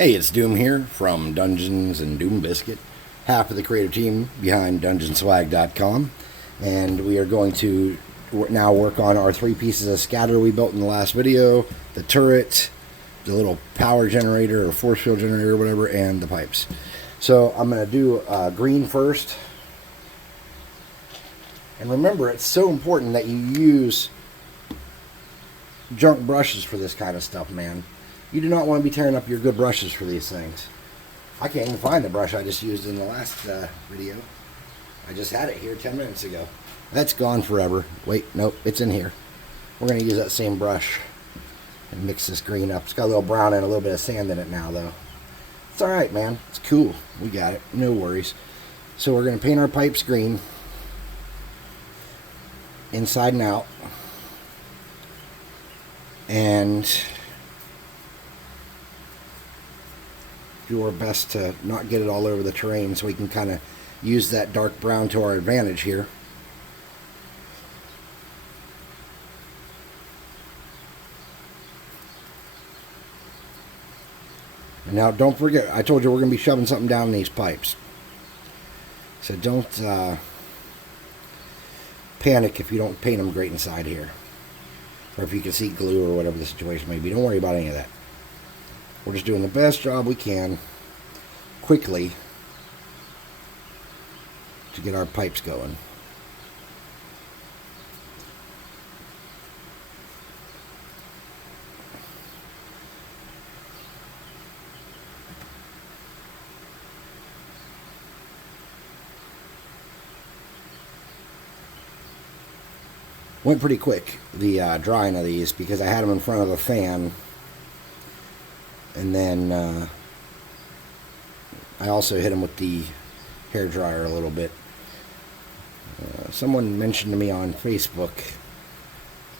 Hey, it's Doom here from Dungeons and Doom Biscuit, half of the creative team behind DungeonSwag.com, and we are going to now work on our three pieces of scatter we built in the last video: the turret, the little power generator or force field generator or whatever, and the pipes. So I'm going to do green first. And remember, it's so important that you use junk brushes for this kind of stuff, man. You do not want to be tearing up your good brushes for these things. I can't even find the brush I just used in the last video. I just had it here 10 minutes ago. That's gone forever. Wait, nope, it's in here. We're going to use that same brush and mix this green up. It's got a little brown and a little bit of sand in it now, though. It's alright, man. It's cool. We got it. No worries. So we're going to paint our pipes green, inside and out. And do our best to not get it all over the terrain so we can kind of use that dark brown to our advantage here. And now don't forget, I told you we're going to be shoving something down these pipes. So don't panic if you don't paint them great inside here. Or if you can see glue or whatever the situation may be. Don't worry about any of that. We're just doing the best job we can quickly to get our pipes going. Went pretty quick, the drying of these, because I had them in front of a fan. And then I also hit them with the hair dryer a little bit. Someone mentioned to me on Facebook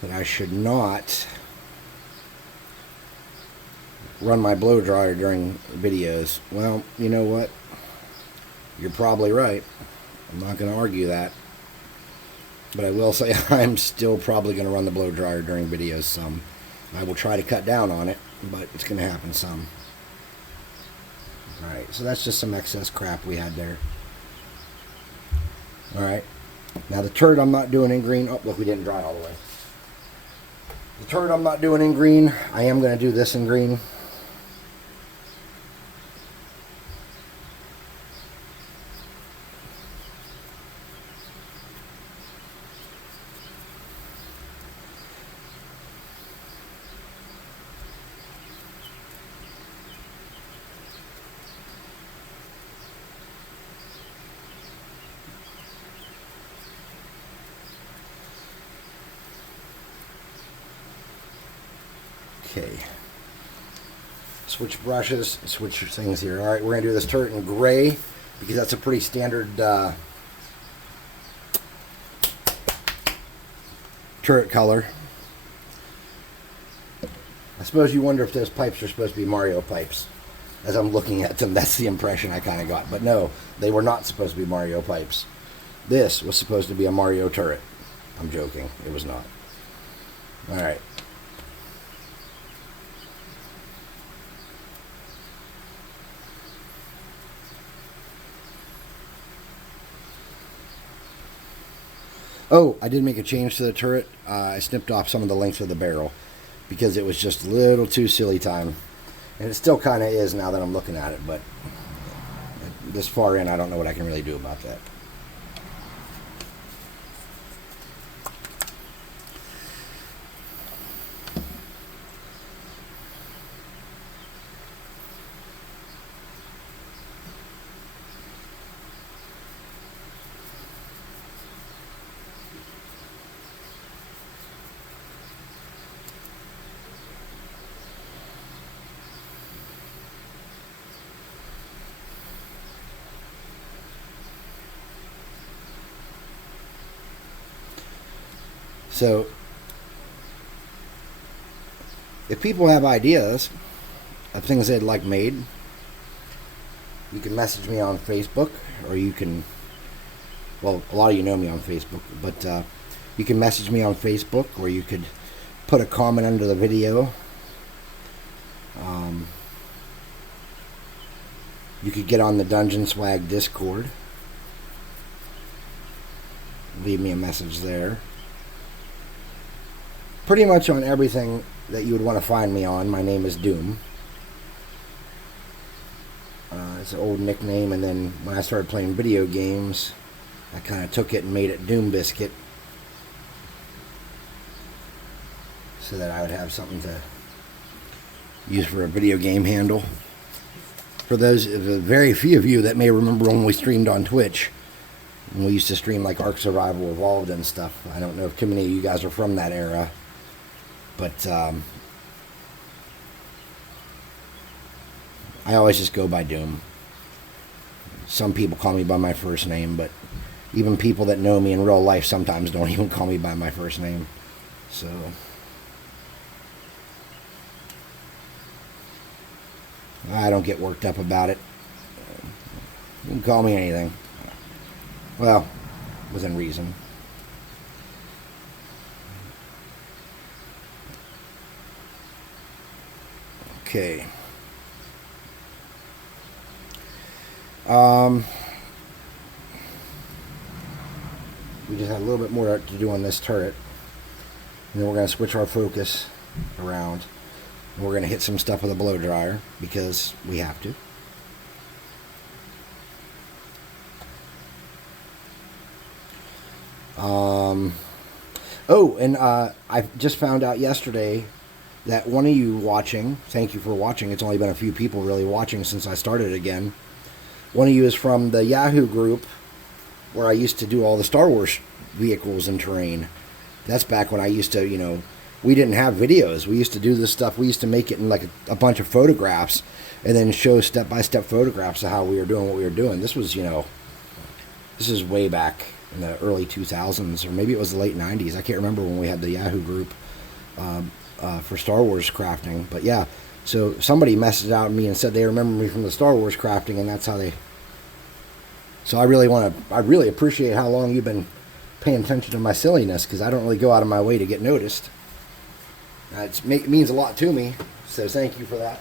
that I should not run my blow dryer during videos. Well, you know what? You're probably right. I'm not going to argue that. But I will say I'm still probably going to run the blow dryer during videos some. I will try to cut down on it, but it's going to happen some. Alright, so that's just some excess crap we had there. Alright, now the turret I'm not doing in green. Oh, look, we didn't dry all the way. The turret I'm not doing in green. I am going to do this in green. Okay, switch brushes, switch things here. Alright, we're going to do this turret in gray, because that's a pretty standard turret color. I suppose you wonder if those pipes are supposed to be Mario pipes. As I'm looking at them, that's the impression I kind of got. But no, they were not supposed to be Mario pipes. This was supposed to be a Mario turret. I'm joking, it was not. Alright. Oh, I did make a change to the turret. I snipped off some of the length of the barrel because it was just a little too silly time. And it still kind of is now that I'm looking at it, but this far in, I don't know what I can really do about that. So, if people have ideas of things they'd like made, you can message me on Facebook, or you can, well, a lot of you know me on Facebook, but you can message me on Facebook, or you could put a comment under the video. You could get on the Dungeon Swag Discord. Leave me a message there. Pretty much on everything that you would want to find me on, my name is Doom. It's an old nickname, and then when I started playing video games, I kind of took it and made it Doom Biscuit, so that I would have something to use for a video game handle. For those, the very few of you that may remember when we streamed on Twitch, when we used to stream like Ark Survival Evolved and stuff. I don't know if too many of you guys are from that era, but I always just go by Doom. Some people call me by my first name, but even people that know me in real life sometimes don't even call me by my first name. So I don't get worked up about it. You can call me anything. Well, within reason. Okay. We just had a little bit more to do on this turret. And then we're going to switch our focus around. And we're going to hit some stuff with a blow dryer because we have to. Oh, and I just found out yesterday that one of you watching, thank you for watching, it's only been a few people really watching since I started again. One of you is from the Yahoo group where I used to do all the Star Wars vehicles and terrain. That's back when I used to, you know, we didn't have videos. We used to do this stuff. We used to make it in like a bunch of photographs and then show step-by-step photographs of how we were doing what we were doing. This was, you know, this is way back in the early 2000s, or maybe it was the late 90s. I can't remember when we had the Yahoo group for Star Wars crafting. But yeah, so somebody messaged out at me and said they remember me from the Star Wars crafting, and that's how they... So I really appreciate how long you've been paying attention to my silliness, because I don't really go out of my way to get noticed. It means a lot to me, so thank you for that.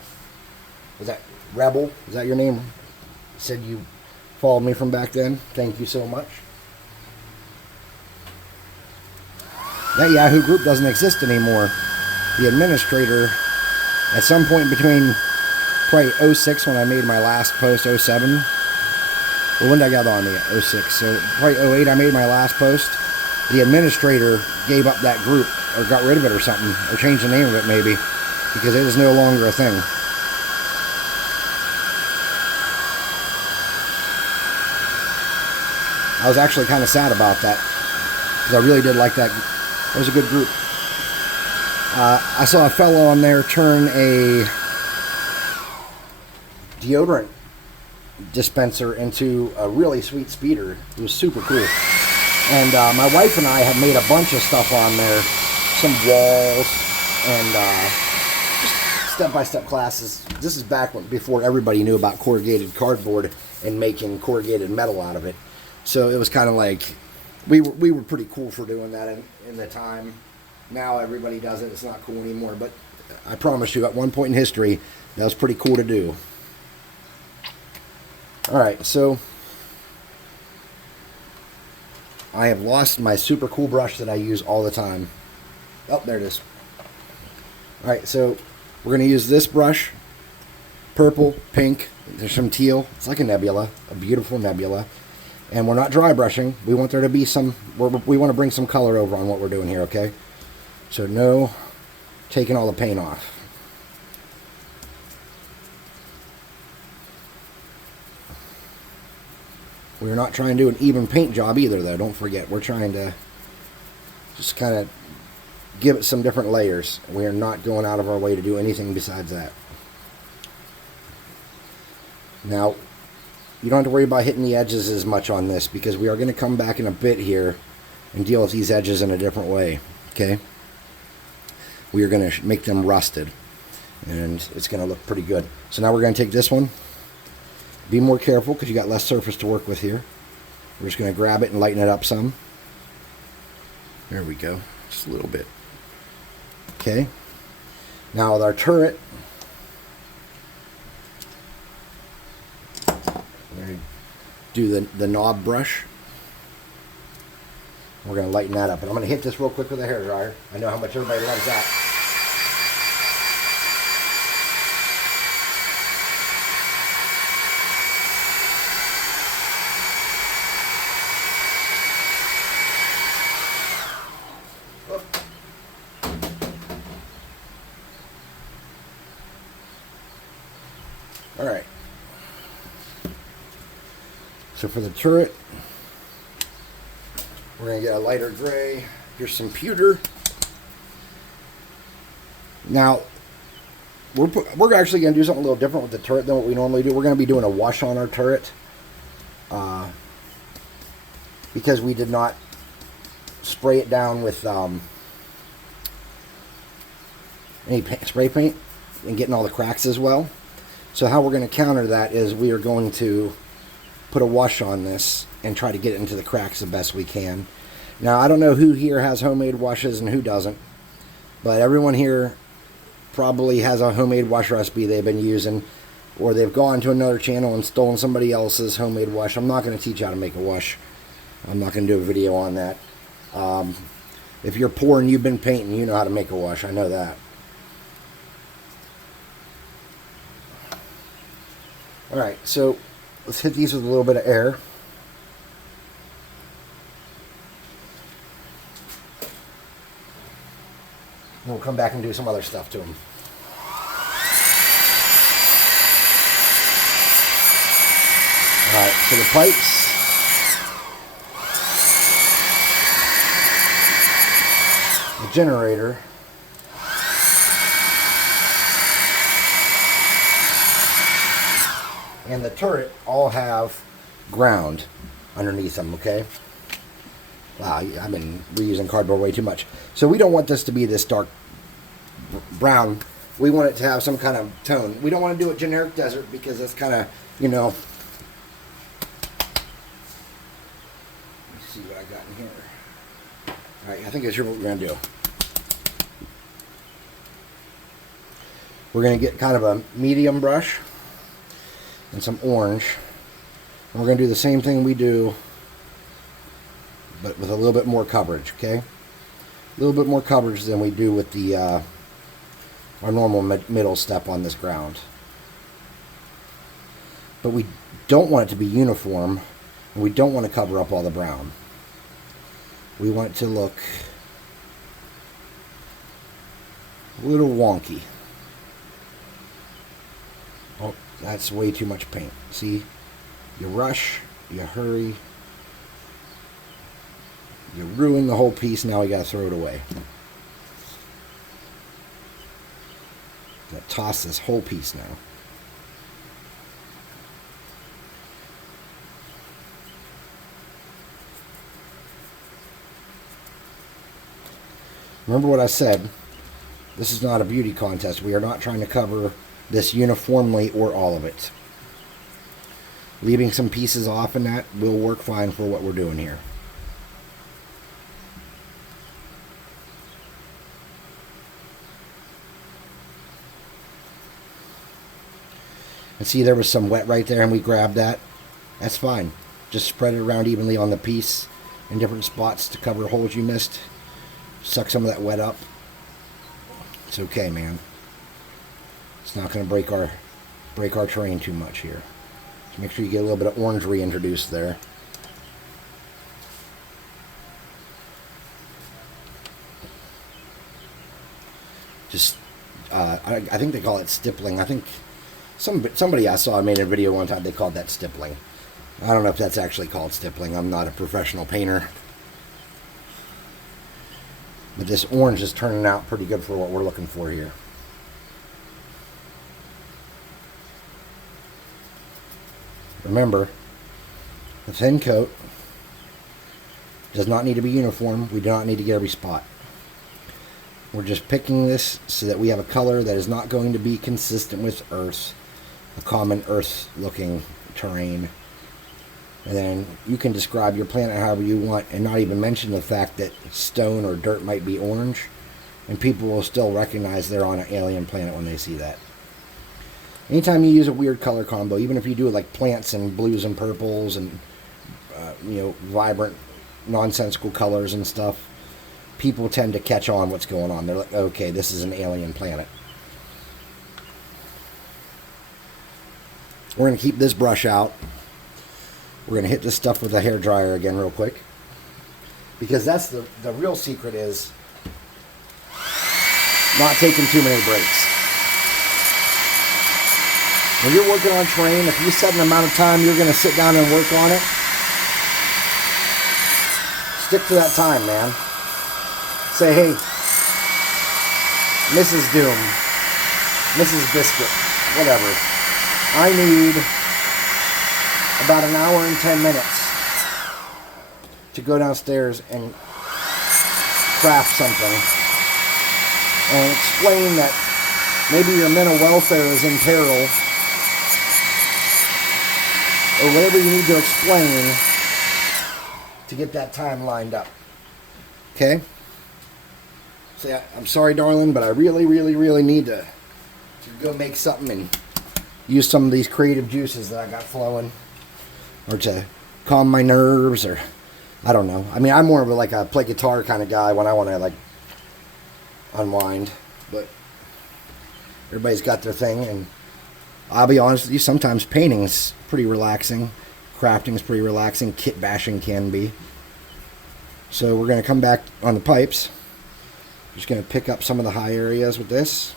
Was that Rebel? Is that your name? You said you followed me from back then. Thank you so much. That Yahoo group doesn't exist anymore. The administrator, at some point between probably 06 when I made my last post, 07, or when did I get on me? 06. So probably 08 I made my last post. The administrator gave up that group, or got rid of it or something, or changed the name of it maybe, because it was no longer a thing. I was actually kind of sad about that, because I really did like that. It was a good group. I saw a fellow on there turn a deodorant dispenser into a really sweet speeder. It was super cool. And my wife and I have made a bunch of stuff on there. Some walls and just step-by-step classes. This is back before everybody knew about corrugated cardboard and making corrugated metal out of it. So it was kind of like, we were pretty cool for doing that in the time. Now everybody does it. It's not cool anymore. But I promise you, at one point in history, that was pretty cool to do. Alright, so I have lost my super cool brush that I use all the time. Oh, there it is. Alright, so we're going to use this brush. Purple, pink, there's some teal. It's like a nebula, a beautiful nebula. And we're not dry brushing. We want there to be some, we want to bring some color over on what we're doing here, okay? So no taking all the paint off. We're not trying to do an even paint job either, though. Don't forget, we're trying to just kind of give it some different layers. We are not going out of our way to do anything besides that. Now, you don't have to worry about hitting the edges as much on this, because we are going to come back in a bit here and deal with these edges in a different way, okay? We are going to make them rusted, and it's going to look pretty good. So now we're going to take this one. Be more careful, because you got less surface to work with here. We're just going to grab it and lighten it up some. There we go, just a little bit. Okay, now with our turret, do the knob brush. We're going to lighten that up. And I'm going to hit this real quick with a hairdryer. I know how much everybody loves that. All right. So for the turret, we're going to get a lighter gray. Here's some pewter. Now, we're actually going to do something a little different with the turret than what we normally do. We're going to be doing a wash on our turret. Because we did not spray it down with any spray paint and getting all the cracks as well. So how we're going to counter that is we are going to put a wash on this and try to get it into the cracks the best we can. Now, I don't know who here has homemade washes and who doesn't, but everyone here probably has a homemade wash recipe they've been using, or they've gone to another channel and stolen somebody else's homemade wash. I'm not going to teach you how to make a wash. I'm not going to do a video on that. If you're poor and you've been painting, you know how to make a wash. I know that. Alright, so let's hit these with a little bit of air. And we'll come back and do some other stuff to them. Alright, so the pipes. The generator. And the turret all have ground underneath them, okay? Wow, I've been reusing cardboard way too much. So we don't want this to be this dark brown. We want it to have some kind of tone. We don't want to do it generic desert because that's kind of, you know... Let's see what I got in here. Alright, I think that's what we're going to do. We're going to get kind of a medium brush and some orange. And we're going to do the same thing we do, but with a little bit more coverage, okay? A little bit more coverage than we do with the our normal middle step on this ground. But we don't want it to be uniform, and we don't want to cover up all the brown. We want it to look a little wonky. Oh, that's way too much paint. See? You rush, you hurry, you ruin the whole piece, now we gotta throw it away. Gotta toss this whole piece now. Remember what I said, this is not a beauty contest. We are not trying to cover this uniformly or all of it. Leaving some pieces off in that will work fine for what we're doing here. And see, there was some wet right there and we grabbed that. That's fine. Just spread it around evenly on the piece in different spots to cover holes you missed. Suck some of that wet up. It's okay, man. It's not going to break our terrain too much here. So make sure you get a little bit of orange reintroduced there. Just, I think they call it stippling. I think somebody I saw made a video one time, they called that stippling. I don't know if that's actually called stippling. I'm not a professional painter. But this orange is turning out pretty good for what we're looking for here. Remember, the thin coat does not need to be uniform. We do not need to get every spot. We're just picking this so that we have a color that is not going to be consistent with earth, a common earth looking terrain. And then you can describe your planet however you want and not even mention the fact that stone or dirt might be orange, and people will still recognize they're on an alien planet when they see that. Anytime you use a weird color combo, even if you do it like plants and blues and purples and vibrant, nonsensical colors and stuff, people tend to catch on what's going on. They're like, okay, this is an alien planet. We're going to keep this brush out. We're going to hit this stuff with a hairdryer again real quick. Because that's the real secret, is not taking too many breaks. When you're working on terrain, if you set an amount of time you're going to sit down and work on it, stick to that time, man. Say, hey, Mrs. Doom, Mrs. Biscuit, whatever. I need about an hour and 10 minutes to go downstairs and craft something and explain that maybe your mental welfare is in peril, or whatever you need to explain to get that time lined up. Okay? Say, I'm sorry, darling, but I really, really, really need to go make something and use some of these creative juices that I got flowing, or to calm my nerves, or I don't know. I mean, I'm more of like a play guitar kind of guy when I want to like unwind, but everybody's got their thing, and I'll be honest with you, sometimes painting's pretty relaxing, crafting's pretty relaxing, kit bashing can be. So we're going to come back on the pipes. Just going to pick up some of the high areas with this,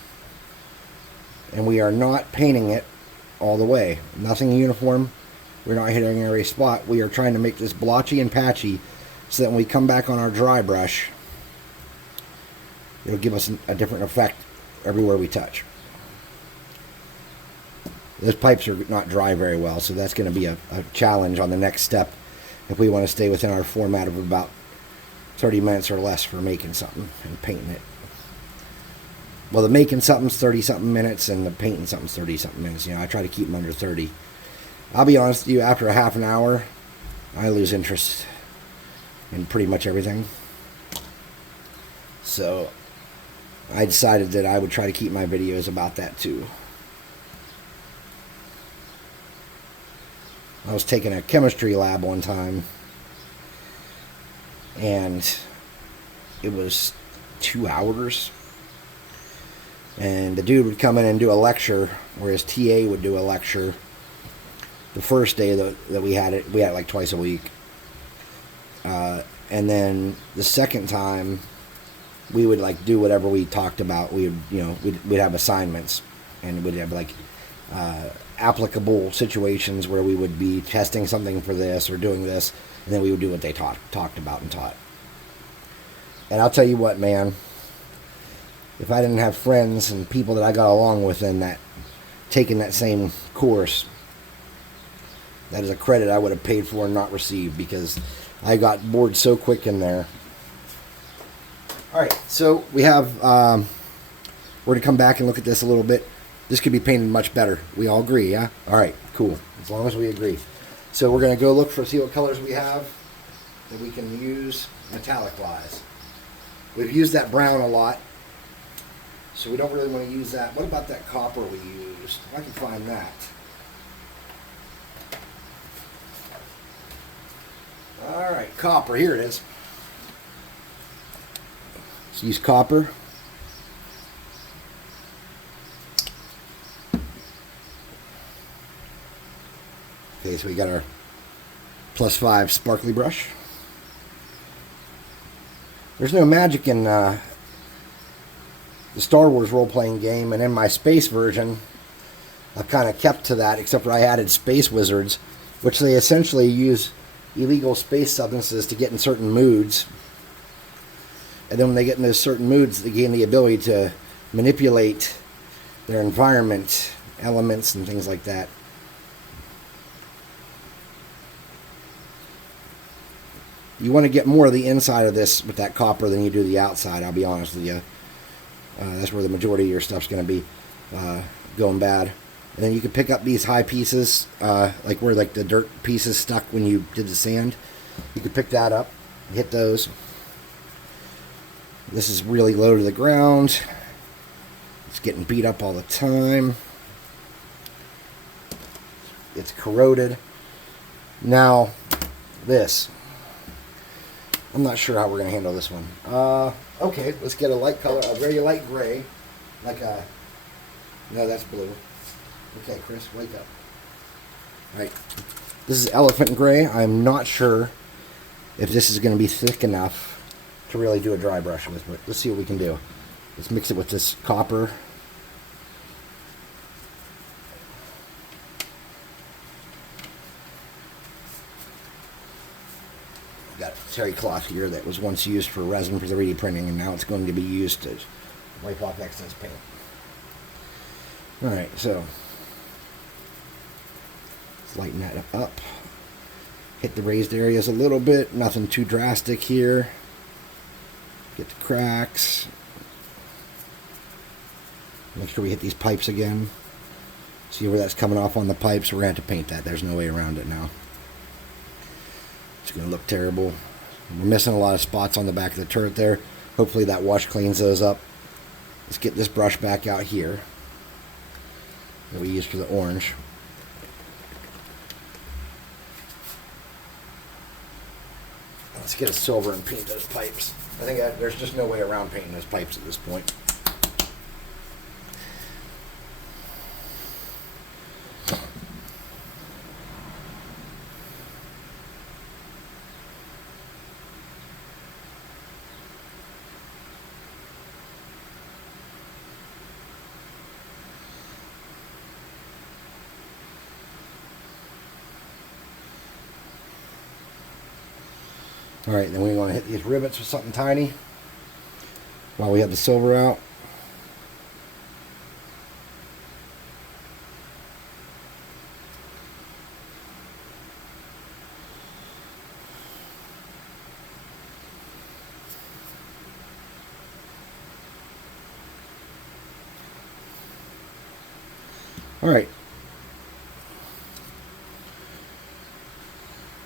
and we are not painting it all the way. Nothing uniform. We're not hitting every spot. We are trying to make this blotchy and patchy so that when we come back on our dry brush, it'll give us a different effect everywhere we touch. Those pipes are not dry very well, so that's going to be a challenge on the next step if we want to stay within our format of about 30 minutes or less for making something and painting it. Well, the making something's 30-something minutes, and the painting something's 30-something minutes. I try to keep them under 30. I'll be honest with you, after a half an hour, I lose interest in pretty much everything. So I decided that I would try to keep my videos about that too. I was taking a chemistry lab one time, and it was 2 hours. And the dude would come in and do a lecture, where his TA would do a lecture. The first day that we had it like twice a week. And then the second time, we would like do whatever we talked about. We'd have assignments, and we'd have like applicable situations where we would be testing something for this or doing this, and then we would do what they talked about and taught. And I'll tell you what, man, if I didn't have friends and people that I got along with in that, taking that same course, that is a credit I would have paid for and not received, because I got bored so quick in there. Alright, so we have, we're going to come back and look at this a little bit. This could be painted much better. We all agree, yeah? Alright, cool. As long as we agree. So we're going to go look see what colors we have that we can use metallic-wise. We've used that brown a lot, so we don't really want to use that. What about that copper we used? I can find that. Alright, copper. Here it is. Let's use copper. Okay, so we got our +5 sparkly brush. There's no magic in the Star Wars role-playing game, and in my space version, I've kind of kept to that, except for I added space wizards, which they essentially use illegal space substances to get in certain moods. And then when they get in those certain moods, they gain the ability to manipulate their environment, elements, and things like that. You want to get more of the inside of this with that copper than you do the outside, I'll be honest with you. That's where the majority of your stuff's going to be going bad. And then you can pick up these high pieces, like where like the dirt pieces stuck when you did the sand. You can pick that up, hit those. This is really low to the ground. It's getting beat up all the time. It's corroded. Now, this. I'm not sure how we're going to handle this one. Okay, let's get a light color, a very light gray. Like a... No, that's blue. Okay, Chris, wake up. Alright. This is elephant gray. I'm not sure if this is going to be thick enough to really do a dry brush with, but let's see what we can do. Let's mix it with this copper. Got terry cloth here that was once used for resin for 3D printing, and now it's going to be used to wipe off excess paint. Alright, so let's lighten that up. Hit the raised areas a little bit, nothing too drastic here. Get the cracks. Make sure we hit these pipes again. See where that's coming off on the pipes? We're going to have to paint that. There's no way around it now. It's going to look terrible. We're missing a lot of spots on the back of the turret there. Hopefully that wash cleans those up. Let's get this brush back out here that we used for the orange. Let's get a silver and paint those pipes. I think there's just no way around painting those pipes at this point. Alright, then we want to hit these rivets with something tiny while we have the silver out. Alright.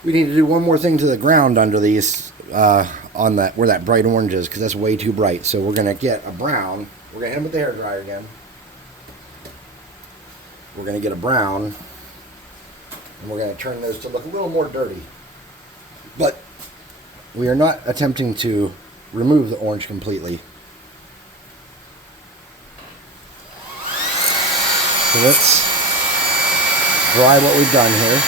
We need to do one more thing to the ground under these, on that where that bright orange is, because that's way too bright. So we're going to get a brown. We're going to hit them with the hairdryer again. We're going to get a brown, and we're going to turn those to look a little more dirty. But we are not attempting to remove the orange completely. So let's dry what we've done here.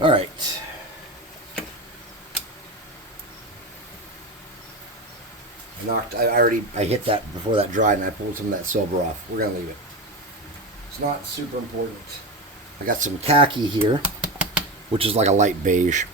All right. I hit that before that dried, and I pulled some of that silver off. We're gonna leave it. It's not super important. I got some khaki here, which is like a light beige.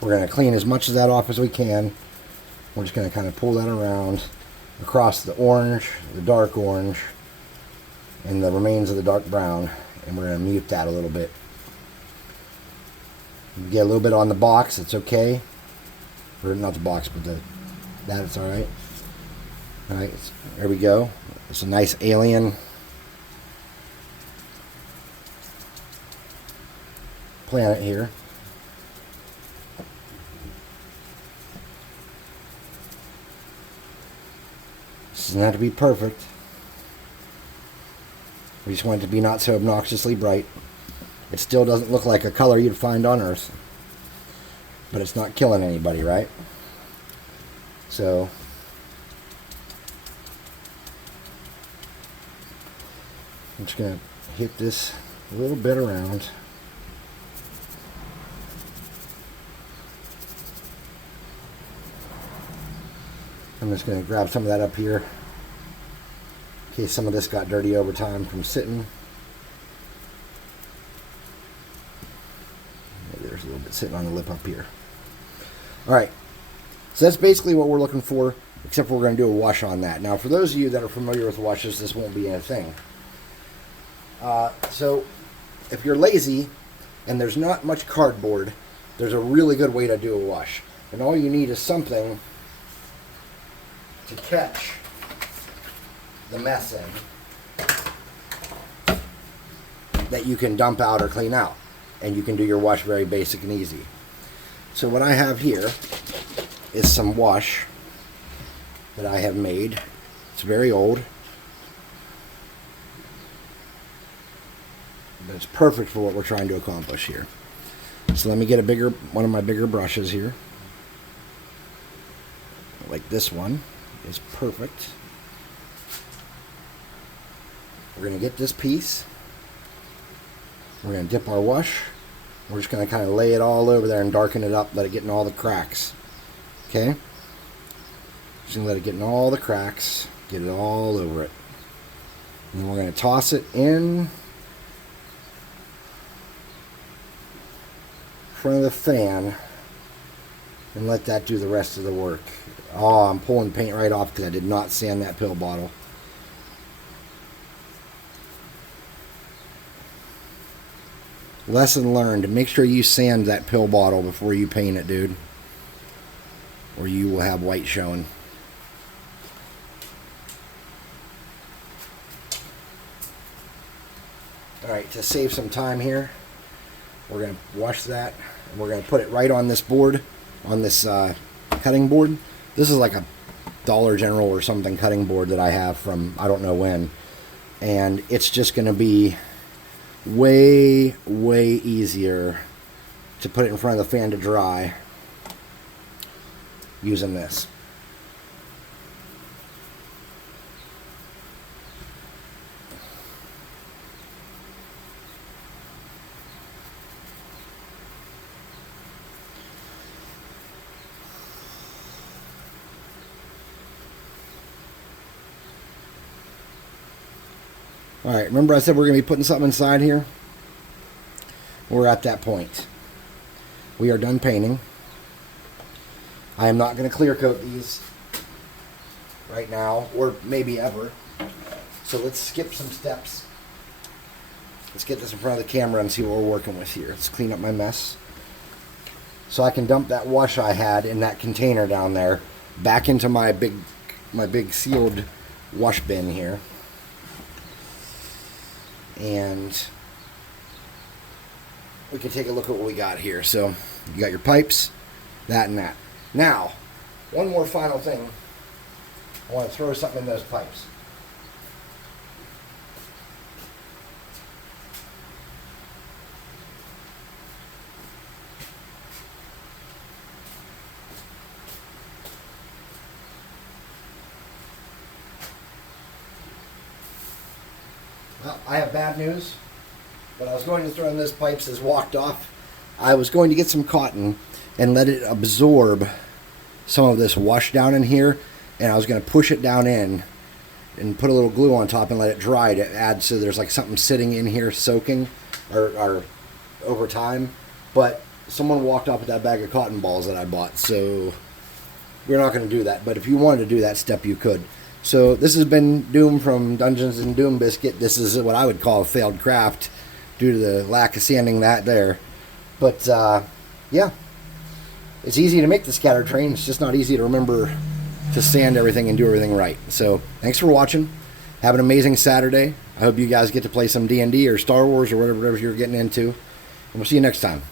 We're going to clean as much of that off as we can. We're just going to kind of pull that around across the orange, the dark orange, and the remains of the dark brown. And we're going to mute that a little bit. You get a little bit on the box, it's okay. Or not the box, but that it's alright. Alright, there we go. It's a nice alien planet here. Doesn't have to be perfect. We just want it to be not so obnoxiously bright. It still doesn't look like a color you'd find on Earth. But it's not killing anybody, right? So I'm just going to hit this a little bit around. I'm just going to grab some of that up here in case some of this got dirty over time from sitting. little bit sitting on the lip up here. All right, so that's basically what we're looking for, except for we're going to do a wash on that. Now, for those of you that are familiar with washes, this won't be a thing. So if you're lazy and there's not much cardboard, there's a really good way to do a wash. And all you need is something to catch the mess in that you can dump out or clean out. And you can do your wash very basic and easy. So what I have here is some wash that I have made. It's very old, but it's perfect for what we're trying to accomplish here. So let me get one of my bigger brushes here. Like this one is perfect. We're going to get this piece. We're going to dip our wash. We're just going to kind of lay it all over there and darken it up, let it get in all the cracks. Okay? Just going to let it get in all the cracks, get it all over it. And then we're going to toss it in front of the fan and let that do the rest of the work. Oh, I'm pulling paint right off because I did not sand that pill bottle. Lesson learned. Make sure you sand that pill bottle before you paint it, dude. Or you will have white showing. Alright, to save some time here, we're going to wash that. And we're going to put it right on this board, on this cutting board. This is like a Dollar General or something cutting board that I have from I don't know when. And it's just going to be way easier to put it in front of the fan to dry using this. Alright, remember I said we're going to be putting something inside here? We're at that point. We are done painting. I am not going to clear coat these right now, or maybe ever. So let's skip some steps. Let's get this in front of the camera and see what we're working with here. Let's clean up my mess. So I can dump that wash I had in that container down there back into my big sealed wash bin here. And we can take a look at what we got here. So you got your pipes, that and that. Now, one more final thing. I want to throw something in those pipes. Well, I have bad news. What I was going to throw in those pipes has walked off. I was going to get some cotton and let it absorb some of this wash down in here, and I was going to push it down in and put a little glue on top and let it dry to add so there's like something sitting in here soaking or over time. But someone walked off with that bag of cotton balls that I bought, so we're not going to do that. But if you wanted to do that step, you could. So this has been Doom from Dungeons and Doom Biscuit. This is what I would call a failed craft due to the lack of sanding that there. But yeah, it's easy to make the scatter train. It's just not easy to remember to sand everything and do everything right. So thanks for watching. Have an amazing Saturday. I hope you guys get to play some D&D or Star Wars or whatever you're getting into. And we'll see you next time.